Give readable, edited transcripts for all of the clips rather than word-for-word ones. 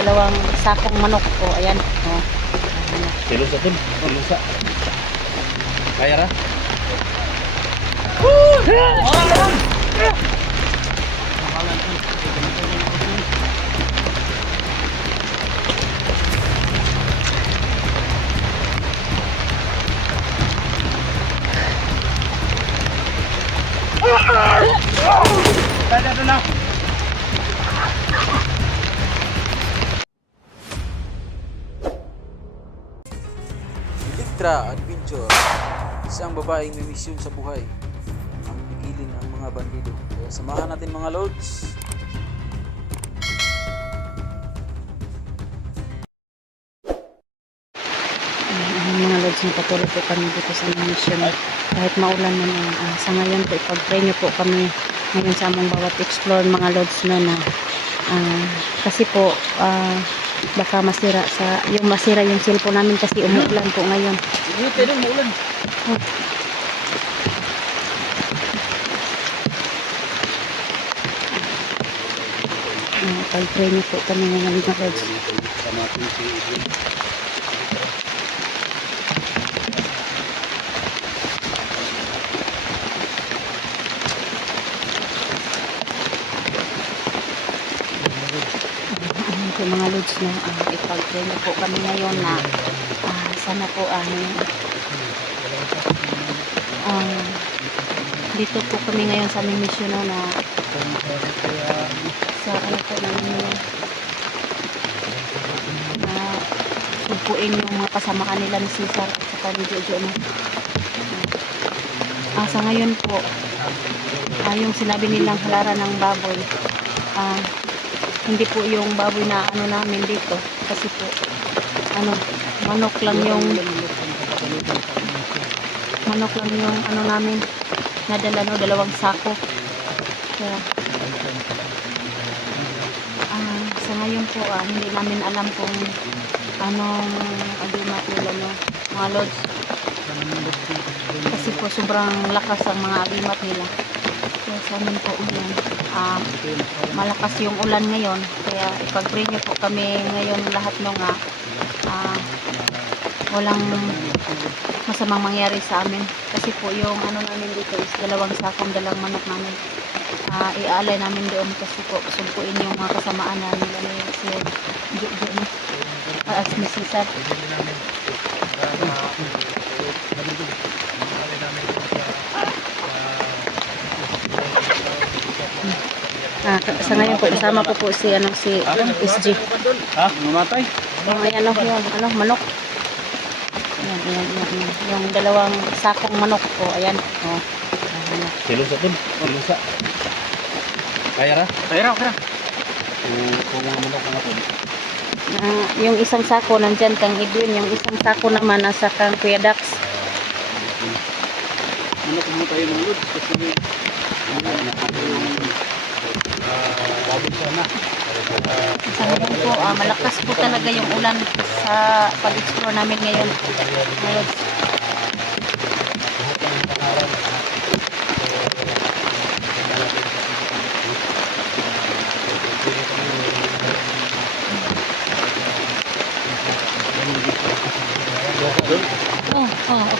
Dalawang sakong manok. O, ayan. O. Silos atin. Silos. Kaya ra? Kaya na. Electra Adventure, isang babaeng may misyon sa buhay ang pigilin ang mga bandido. Kaya samahan natin mga lords. Mga lods, patuloy po kami dito sa aming mission. Kahit maulan naman, sa ngayon po, ipag-pray nyo po kami ngayon sa among bawat explore mga lods na kasi po, baka masira yung cellphone namin kasi umuulan po ngayon. Pero maulan. Pag-pray nyo po kami ngayon mga lods. Po mga lods, no, ipag-pray nyo po kami ngayon na sana po dito po kami ngayon sa aming mission, no, na sa ano po namin na sumpuin yung mga kasamaan nila ni Cesar at saka ni Jojo, no. Sa ngayon po, yung sinabi nilang halaran ng baboy, hindi po yung baboy na ano namin dito kasi po manok lang yung ano namin nadala, no, 2 sako. Kaya sa ngayon po hindi namin alam kung anong agimat nila, no, mga lods, kasi po sobrang lakas ang mga agimat nila. Kaya sa amin po malakas yung ulan ngayon, kaya ipag-pray nyo po kami ngayon lahat, no, nga walang masamang mangyari sa amin kasi po yung ano namin dito is 2 sakong dalang manok namin, iaalay namin doon kasi po sumpuin yung mga kasamaan na nila ni si Jojo, no, at si Cesar. Sa ngayon po kasama po si SG. Namatay? Ayan, yung manok. Ayan. Yung 2 sakong manok po. Ayan. Silos atin. Silos. Kaya ra? Kaya ra. Kung mga manok na po. Yung isang sako nandyan kang Edwin, yung isang sako naman nasa kang Kuya Dax. Manok mo tayo ng load kasi Sa ngayon po, malakas po talaga yung ulan sa pag-explore namin ngayon.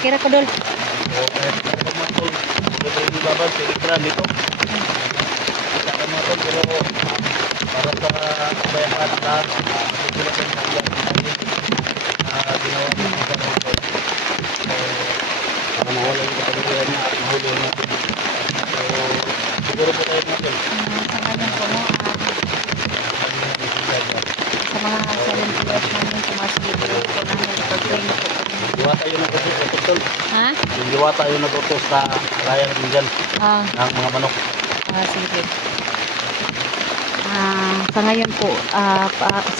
Okay ra ko, Dol. Para sa kabayaran lahat, ginawa ng para mawala yung kapangyarihan niya at mahuli natin. So, siguro po tayo natin. Sa ngayon po, no, sa mga volunteers namin, sa mga sinibigay po namin, ipag-pray na po kami. Diwata yung nag-utos, Tol. Ha? Yung diwata yung nag-utos na kaya natin dyan ng mga manok. Sige. Sa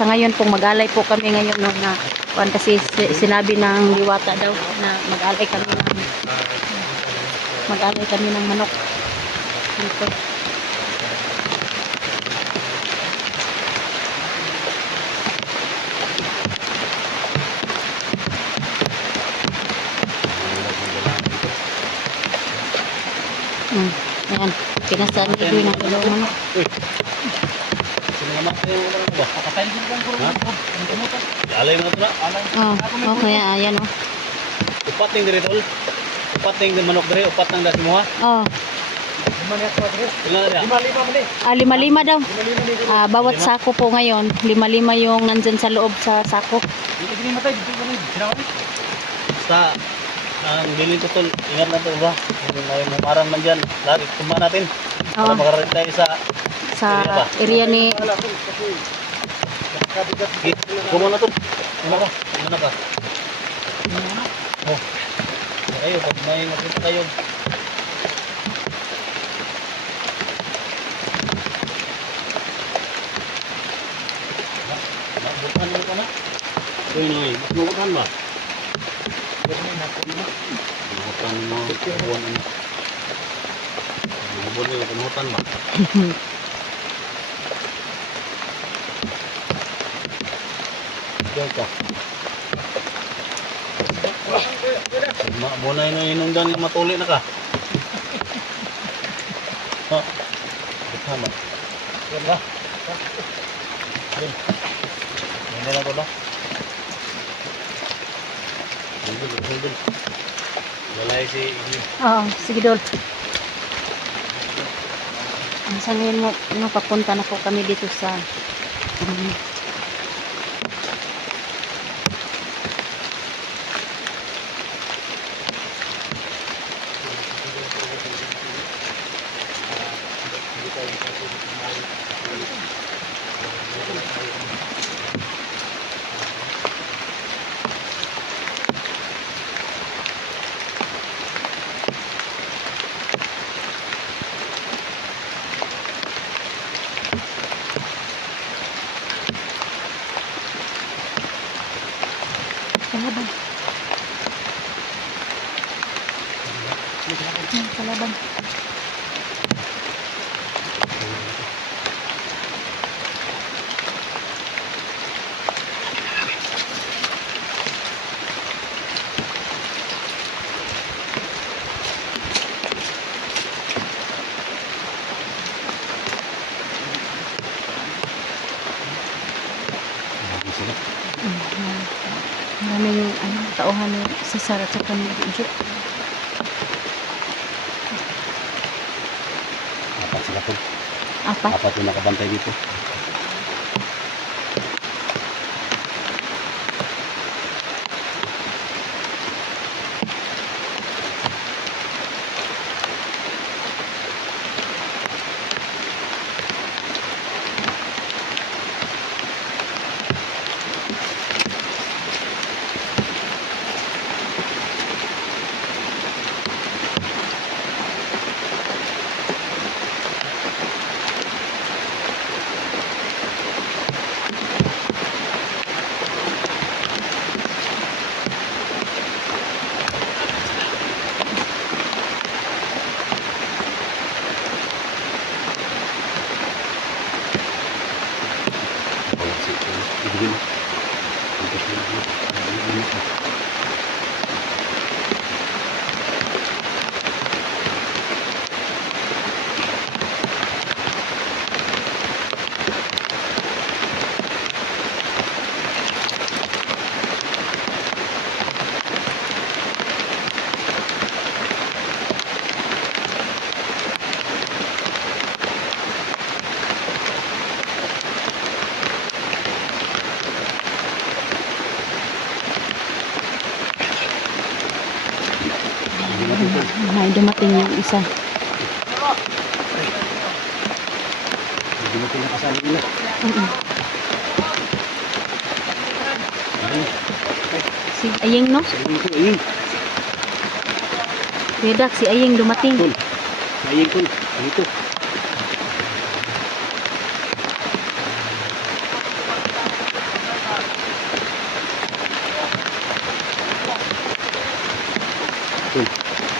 ngayon po mag-alay po kami ngayon, no, na kasi sinabi ng diwata daw na mag-alay kami ng manok dito. Ayan, pinasaan ni Doy ng dalawang manok. namatay yung ano ba? Patay din lang ko Ha? ang tumutan. Alay mo na ito na. Oh, okay, ayan oh. Upat ng diri tol. Upat ng manok diri, upat ng dasi mo ha. Oh, Lima niya ko dire. Ilan na niya? Lima man eh. lima-lima daw. Lima ni. Bawat sako po ngayon, lima-lima yung nandyan sa loob sa sako. Dito gini matay dito ko ni. Sinaw ni. Basta ang bilin to tol, ingat lang tol ba? May mumaran man dyan. Lagi tumba natin. Para Oh, makarating tayo sa sa area ni Wala ko kasi kabigat. kumo na tol. Ano ka? Ano na ka? Oh. Ayo, pag may makita kayo. Bukan mo ka na? Uy, noy. Bukan ba? Bukan mo. Buwan ano? Buwan mo. Bukan ba? Diyan ka. Muna yun yung inungdan yung matuli na ka. Ha? Bukan ba? Yan ba? Yan. Yan na lang ko ba? Hindul. Walay si Igli. Oo, sige dol. Sa ngayon mo, papunta na po kami dito sa Kalaban. Kalaban. Maraming tauhan ni Cesar at saka ni Ujo. Apat sila po. Apat. Apat yung nakabantay dito. Ibigin. May dumating yung isa. Dumating na kasali nila. Si Ayeng, no? Aying. Redak, si Ayeng dumating. Tol. Aying tol. Dito. Tol.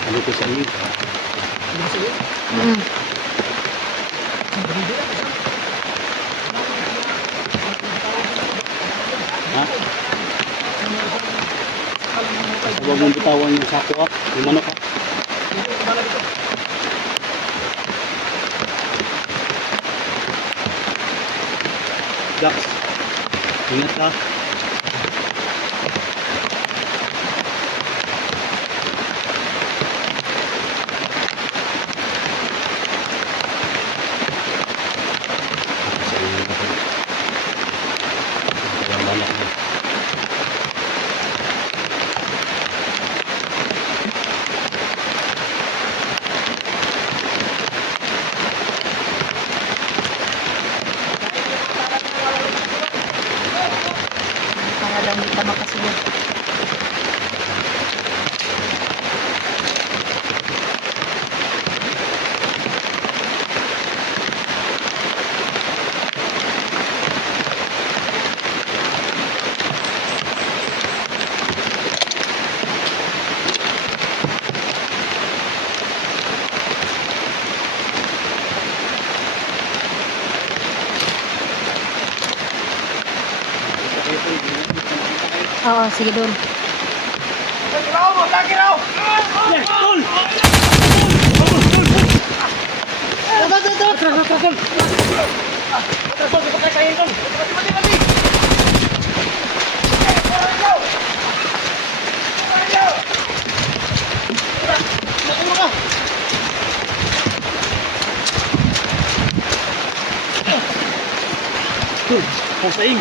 Ano ko sa Aying? Mm. Ha? Huwag mong bitawan yung sako ha. Yung manok ha. Jack. Ingat ka. Ang balak niya. Para daw hindi ka makasunod. Oo, sige doon. Pusaing.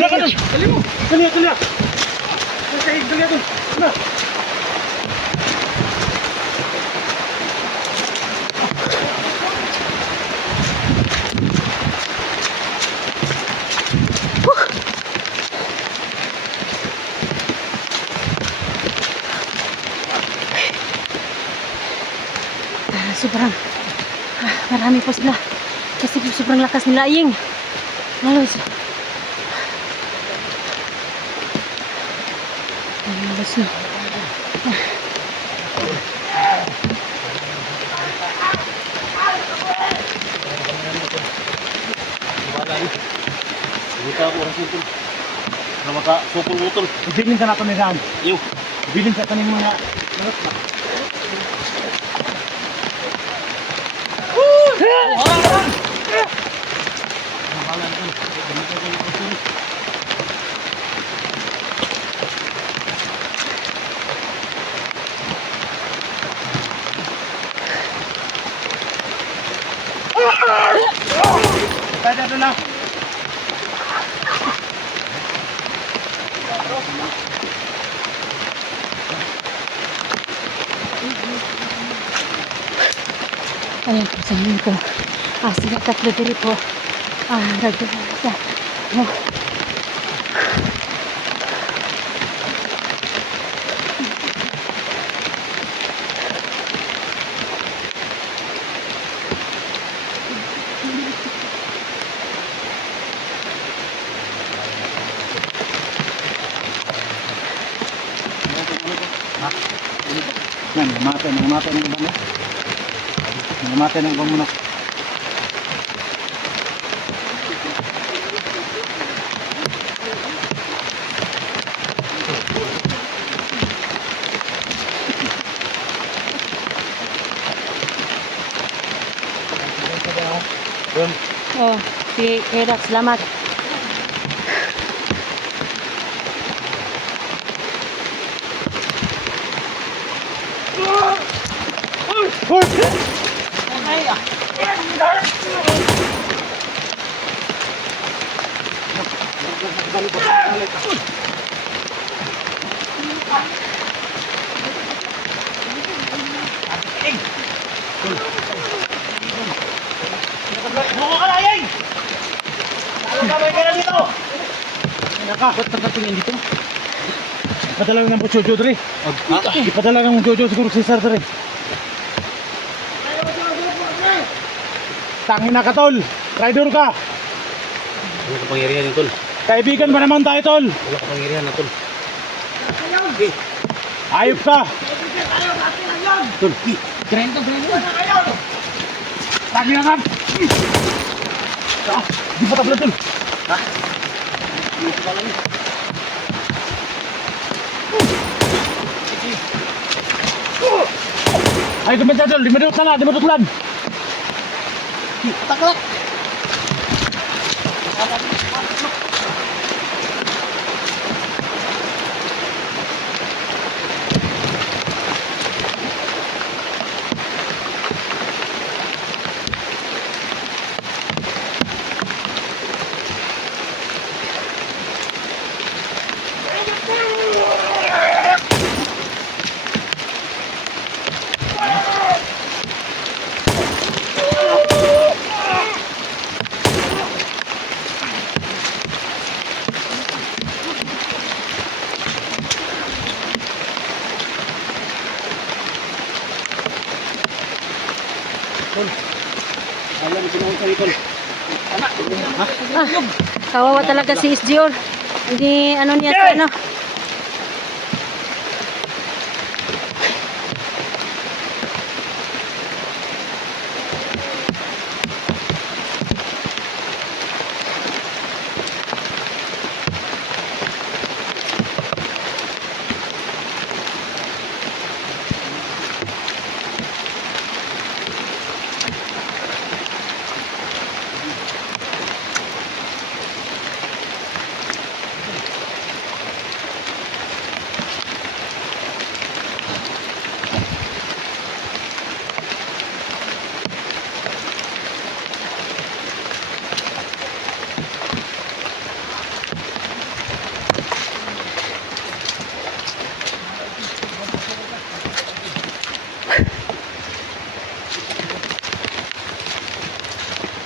Dagan. Dali mo. Dali. Pusaing, dali ato. Sobrang marami po sila. Kasi po sobrang lakas nila Ing. Malos. Malos na. Wala eh. Buta ako orang sutol. Na maka sukul-utol. Bilin ka na ito ni Ram. Iyo. Bilin ka ito ni mga... Kaya ito na. Ayan po sa inyo po. Sila tatlo diri po. Nagdala. Nangamatay ng ibang mo. Nangamatay ng ibang manok. Oh, si Redax, salamat. Ba't nakatingin dito? Ipadala ng Jojo dre. Ipadala ng Jojo siguro si Sir dre. Tangin na ka tol. Rider ka. Wala ka pangyarihan yung tol. Kaibigan ba naman tayo tol? Wala ka pangyarihan na tol. Ayop ka. Tol. Lagi na kan. Di ba tabla dun? Dito pa lang eh. Ay, dumadya dun. 5 minutes na lang. 5 minutes lang. Taklak! Alam, sinuhod sa Nicole. Kawawa talaga si SGO. Hindi ano niya sa ano.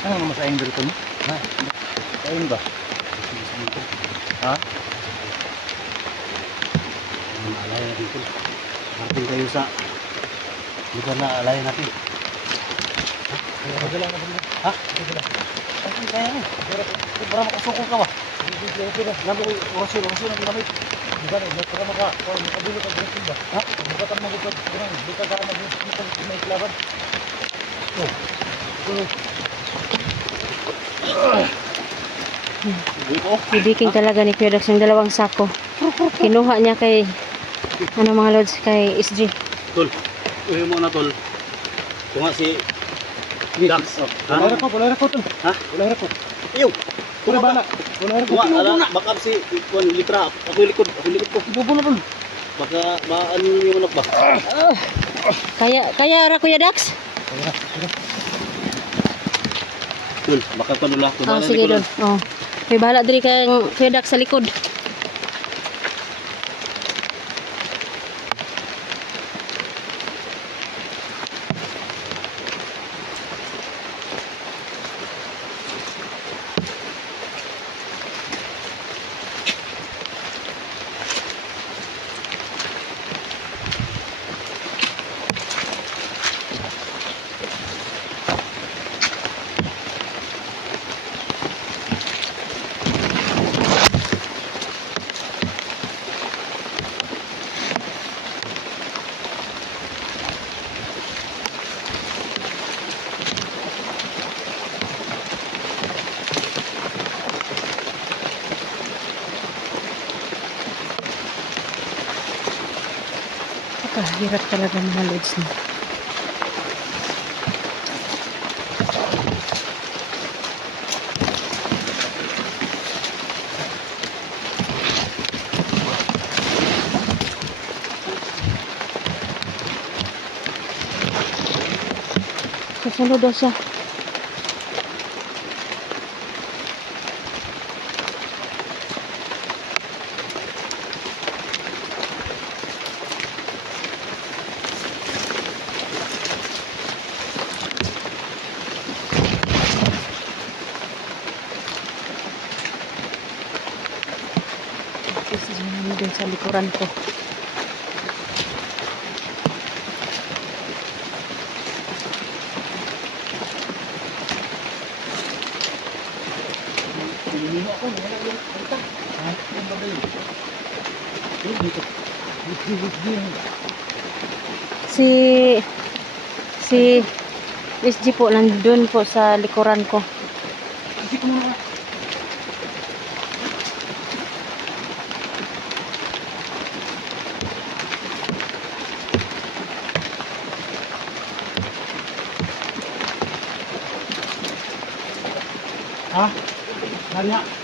Ano naman sa dito mo? Ha? Kain ba? Ha? Alay natin ito. Martin kayo sa lugar na alay natin. Padala na ba? Ha? Ay, kaya nga. Para makasukol ka ba? Nabi ko, orasyon ang ginamit. Di ba? Para makabilo ka dito ba? Ha? Bukatan mo dito. Di ka ka may klaban. Oh. Bibiking talaga ni Kuya Dax yung 2 sako. Kinuha niya kay ano mga lods kay SG. Tol, uwi mo na tol. Kung nga si Dax. Wala ko tol. Ha? Wala ko. Iyo! Wala bala. Wala ko. Kung nga, baka si Juan Litra. Ako yung likod ko. Bubo na tol. Baka maano yung manok ba? Kaya ra Kuya Dax? Tol, baka panula. Oh, sige doon. Oh. May bahala diri kang Kuya Dax sa likod. Hirap talaga mga lods na. Kasunod daw siya. Dun sa likuran ko. Si SG po, nandun po sa likuran ko. Kasi ko muna. Ha? Nanya?